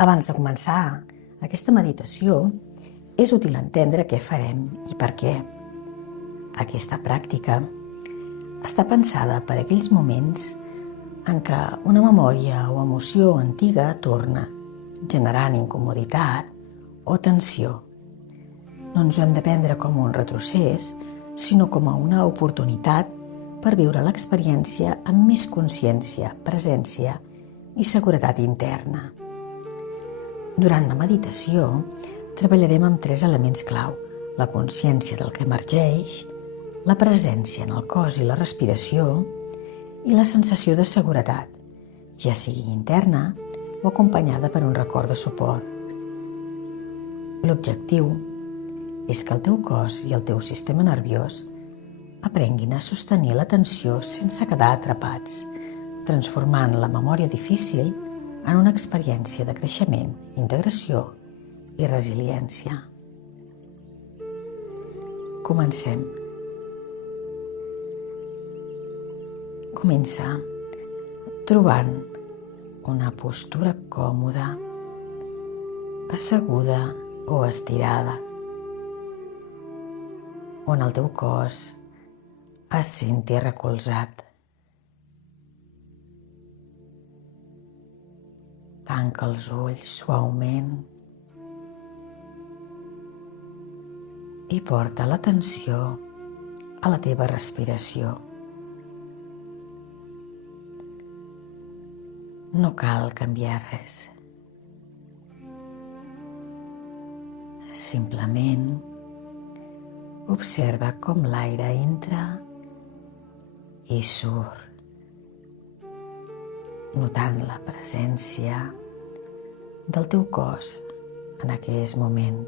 Abans de començar aquesta meditació, és útil entendre què farem i per què. Aquesta pràctica està pensada per a aquells moments en què una memòria o emoció antiga torna, generant incomoditat o tensió. No ens ho hem de prendre com un retrocés, sinó com a una oportunitat per viure l'experiència amb més consciència, presència i seguretat interna. Durant la meditació, treballarem amb 3 elements clau: la consciència del que emergeix, la presència en el cos i la respiració i la sensació de seguretat, ja sigui interna o acompanyada per un record de suport. L'objectiu és que el teu cos i el teu sistema nerviós aprenguin a sostenir l'atenció sense quedar atrapats, transformant la memòria difícil en una experiència de creixement, integració i resiliència. Comencem. Comença trobant una postura còmoda, asseguda o estirada, on el teu cos es senti recolzat. Tanca els ulls suaument i porta l'atenció a la teva respiració. No cal canviar res. Simplement observa com l'aire entra i surt, notant la presència del teu cos en aquest moment.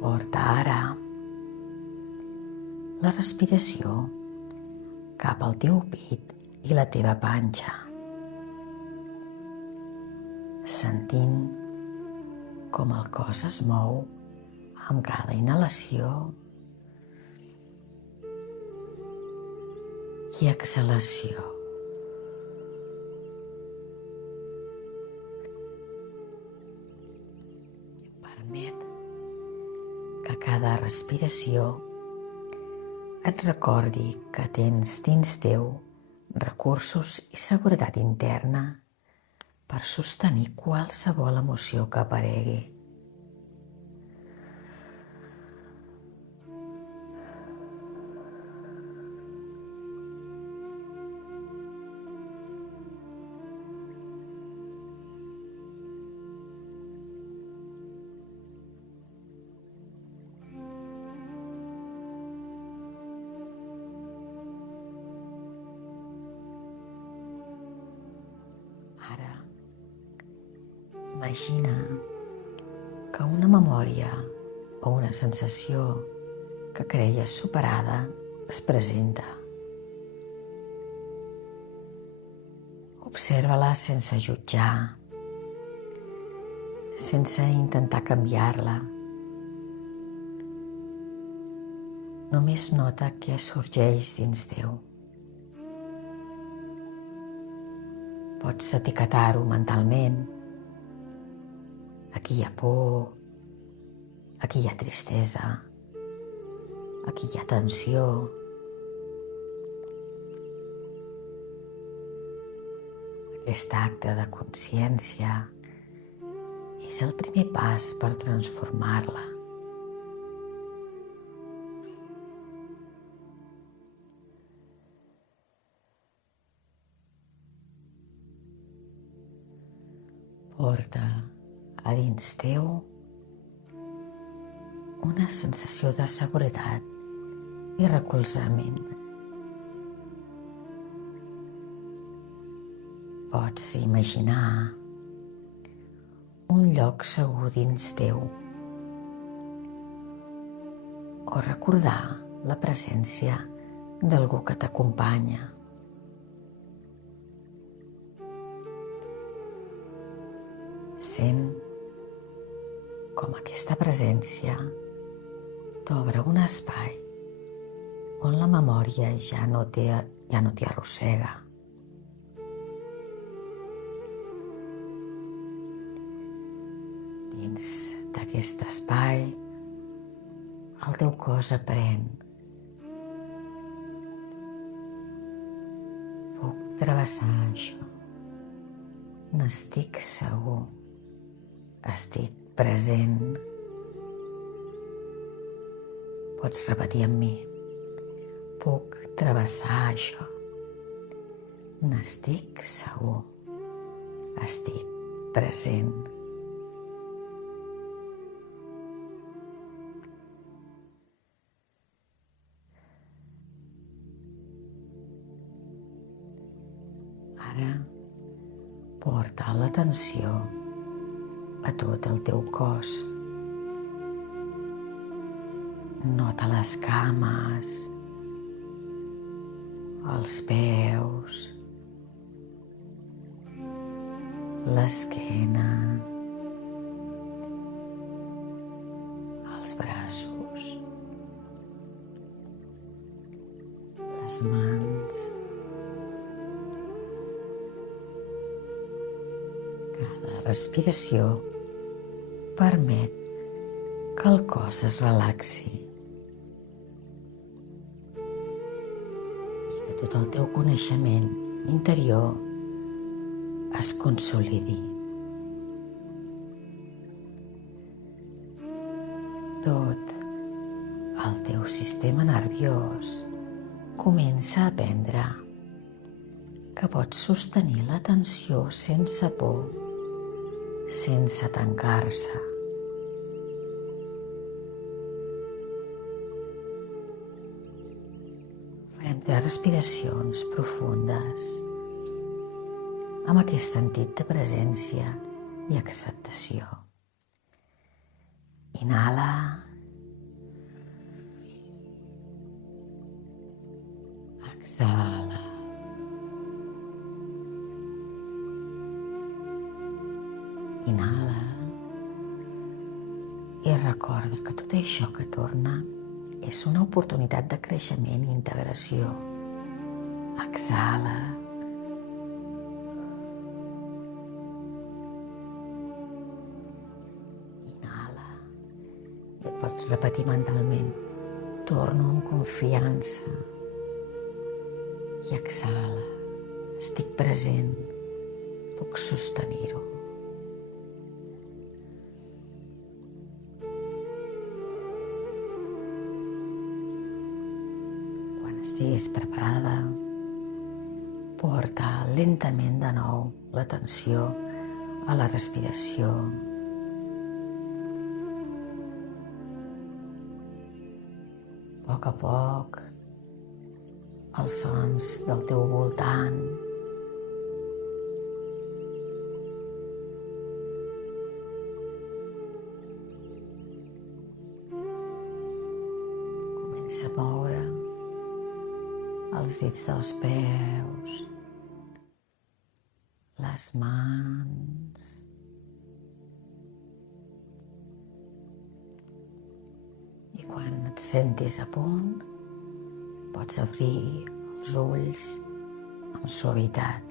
Porta ara la respiració cap al teu pit i la teva panxa, sentint com el cos es mou amb cada inhalació i exhalació. Permet que cada respiració et recordi que tens dins teu recursos i seguretat interna per sostenir qualsevol emoció que aparegui. Ara, imagina que una memòria o una sensació que creies superada es presenta. Observa-la sense jutjar, sense intentar canviar-la. Només nota què sorgeix dins teu. Pots etiquetar-ho mentalment. Aquí hi ha por, aquí hi ha tristesa, aquí hi ha tensió. Aquest acte de consciència és el primer pas per transformar-la. Porta a dins teu una sensació de seguretat i recolzament. Pots imaginar un lloc segur dins teu o recordar la presència d'algú que t'acompanya. Sent com aquesta presència t'obre un espai on la memòria ja no t'hi arrossega. Dins d'aquest espai, el teu cos aprèn. Puc travessar això. N'estic segur. Estic present. Pots repetir amb mi. Puc travessar això. N'estic segur. Estic present. Ara porta l'atenció a tot el teu cos. Nota les cames, els peus, l'esquena, els braços, les mans. Cada respiració permet que el cos es relaxi i que tot el teu coneixement interior es consolidi. Tot el teu sistema nerviós comença a aprendre que pots sostenir l'atenció sense por, sense tancar-se. Farem 3 respiracions profundes amb aquest sentit de presència i acceptació. Inhala. Exhala. Inhala i recorda que tot això que torna és una oportunitat de creixement i integració. Exhala. Inhala. I et pots repetir mentalment. Torno amb confiança. I exhala. Estic present. Puc sostenir-ho. Estiguis preparada, porta lentament de nou l'atenció a la respiració. A poc, els sons del teu voltant. Comença a moure els dits dels peus, les mans, i quan et sentis a punt, pots obrir els ulls amb suavitat.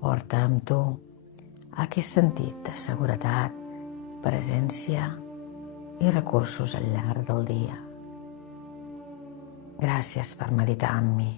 Porta amb tu aquest sentit de seguretat, presència i recursos al llarg del dia. Gràcies per meditar en mi.